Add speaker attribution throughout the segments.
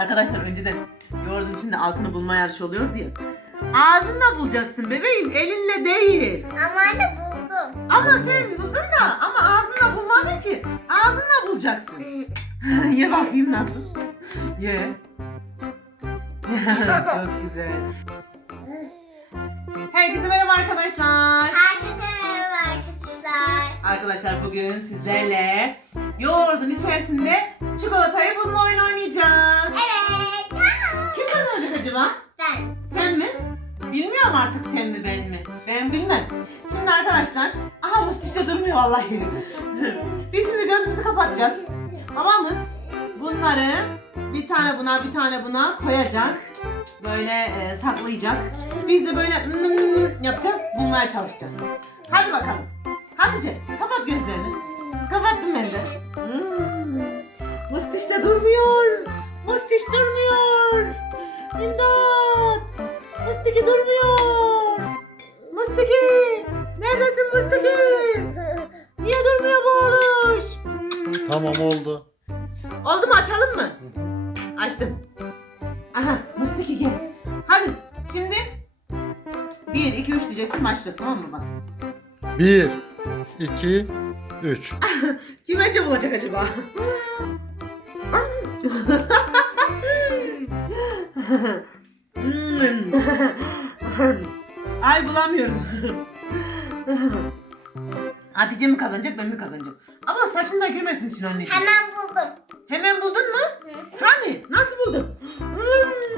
Speaker 1: Arkadaşlar önceden yoğurdun içinde altını bulma yarışı oluyor diye. Ağzınla bulacaksın bebeğim elinle değil.
Speaker 2: Ama anne buldum.
Speaker 1: Ama sen buldun da ama ağzınla bulmadın ki. Ağzınla bulacaksın. Ye bakayım nasıl. Ye. Çok güzel. Herkese merhaba arkadaşlar.
Speaker 2: Herkese merhaba arkadaşlar.
Speaker 1: Arkadaşlar bugün sizlerle yoğurdun içerisinde çikolatayı bulma oyunu oynayacağız.
Speaker 2: Evet.
Speaker 1: Kim kazanacak acaba?
Speaker 2: Ben.
Speaker 1: Sen mi? Bilmiyorum artık sen mi ben mi? Ben bilmem. Şimdi arkadaşlar, aha bu işte durmuyor vallahi. Biz şimdi gözümüzü kapatacağız. Babamız bunları bir tane buna bir tane buna koyacak. Böyle e, saklayacak. Biz de böyle mm yapacağız, bulmaya çalışacağız. Hadi bakalım. Hatice kapat gözlerini. Kapattım ben de. Hmm. Mustiş de durmuyor. Mustiş durmuyor. İmdat. Mustiki durmuyor. Mustiki. Neredesin Mustiki? Niye durmuyor bu oğluş? Hmm.
Speaker 3: Tamam oldu.
Speaker 1: Oldu mu açalım mı? Açtım. Aha Mustiki gel. Hadi şimdi 1, 2, 3 diyeceksin başlayacağız tamam mı bas?
Speaker 3: 1, 2, 3.
Speaker 1: Kim önce bulacak acaba? Ay bulamıyoruz. Hatice mi kazanacak ben mi kazanacağım? Ama saçında girmesin için anneciğim.
Speaker 2: Hemen buldum.
Speaker 1: Hemen buldun mu? Hani? Nasıl buldun?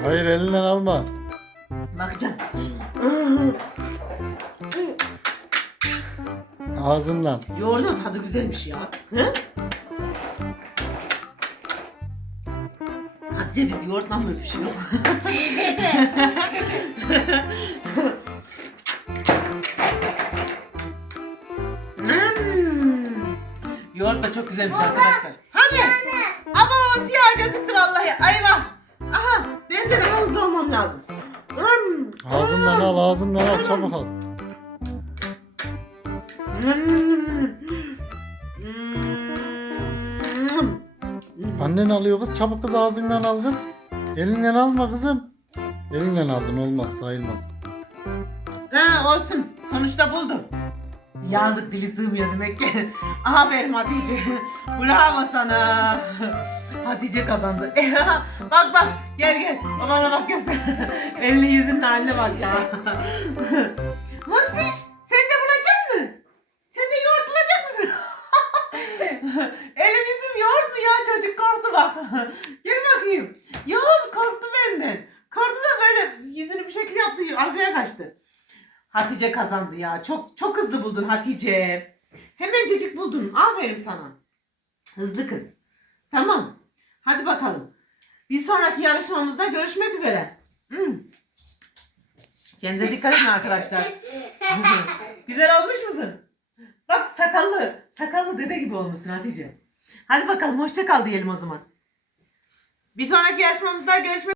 Speaker 3: Hayır elinden alma.
Speaker 1: Bakacağım.
Speaker 3: Ağzından.
Speaker 1: Yoğurdun tadı güzelmiş ya. He? Hatice biz yoğurtla mı yok? Hmm. Yoğurt da çok güzelmiş arkadaşlar. Hani? Ama siyah gözüktü vallahi. Ayva. Aha ben de daha hızlı olmam lazım. Hmm.
Speaker 3: Ağzından al, ağzından al, çabuk al.
Speaker 1: Hmm.
Speaker 3: Annen alıyor kız, çabuk kız ağzından al kız. Elinden alma kızım. Elinden aldın olmaz, sayılmaz.
Speaker 1: Ha, olsun. Sonuçta buldum. Yazık dili sığmıyor demek ki. Aferin Hatice. Bravo sana. Hatice kazandı. bak bak gel gel. Babana bak göster. Elini yüzünün haline bak ya. Mustiş sen de bulacak mı? Sen de yoğurt bulacak mısın? Elim yüzüm yoğurt mu ya çocuk korktu bak. gel bakayım. Ya korktu benden. Korktu da böyle yüzünü bir şekil yaptı arkaya kaçtı. Hatice kazandı ya. Çok çok hızlı buldun Hatice. Hemencecik buldun. Aferin sana. Hızlı kız. Tamam. Hadi bakalım. Bir sonraki yarışmamızda görüşmek üzere. Hmm. Kendinize dikkat edin arkadaşlar. Güzel olmuş musun? Bak sakallı. Sakallı dede gibi olmuşsun Hatice. Hadi bakalım hoşça kal diyelim o zaman. Bir sonraki yarışmamızda görüşmek